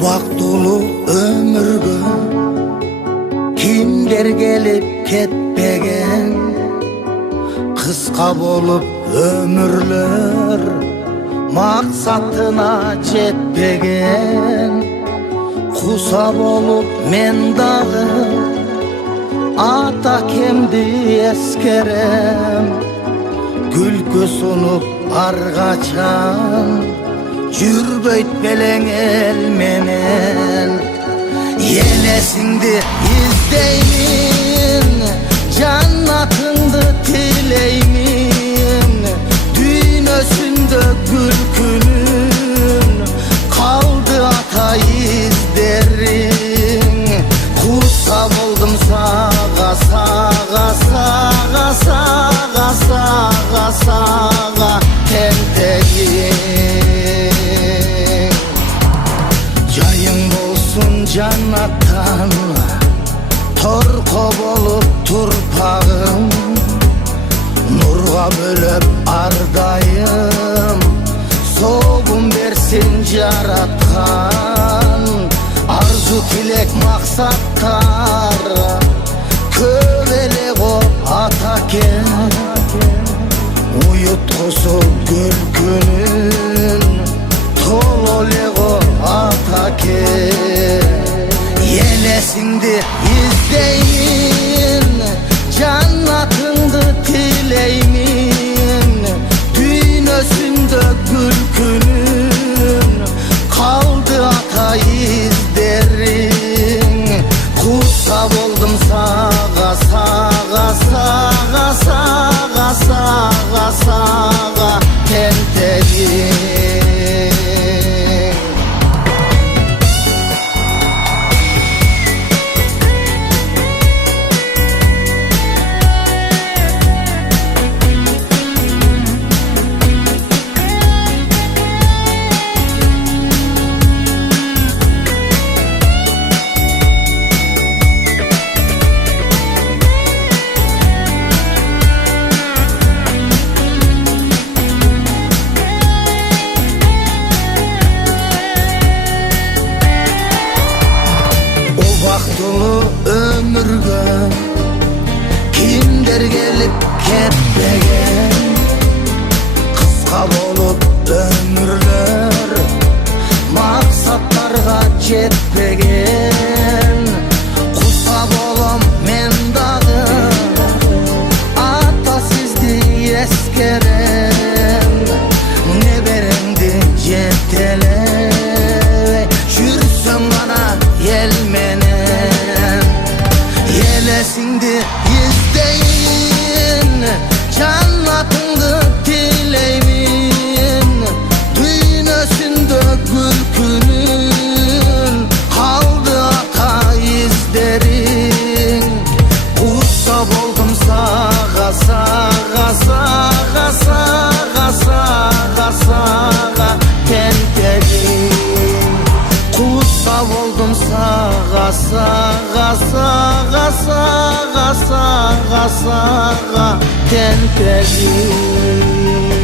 Ubактуулуу өмүргө кимдер келип кетпеген, кыска болуп өмүрлөр максатына жетпеген. Куса болуп мен дагы ата кемди эскерем, күлкө сунуп ар качан жүрбөйт белең эл менен. Елесиңди издеймин, жаннатыңды тилеймин, дүйнөсүндө күлкүнүн калды ата издериң. Куса болдум сага, сага, сага, сага, сага, сага тентегиң. Жайың болсун жаннаттан, торко болуп турпагың, нурга бөлөп ар дайым согун берсин жараткан. Арзу тилек максаттар көп эле го атакен, уюткусу күлкүнүн толо эле го атакен. Елесиңди издеймин, жаннатыңды тилеймин, дүйнөсүндө күлкүнүн калды ата издериң. Куса болдум сага, сага, сага, сага, сага, сага тентегиң. Убактылуу өмүргө кимдер келип кетпеген, кыска болуп өмүрлөр максаттарга жетпеген. Куса болом мен дагы ата сизди эскерем, неберемди жетелебей жүрсөң гана ел менен. Елесиңди издеймин, жаннатыңды тилеймин, дүйнөсүндө күлкүнүн калды ата издериң. Куса болдум сага, сага, сага, сага, сага, сага тентегиң. Куса болдум сага, сага, сага, сага, сага, сага тентегиң.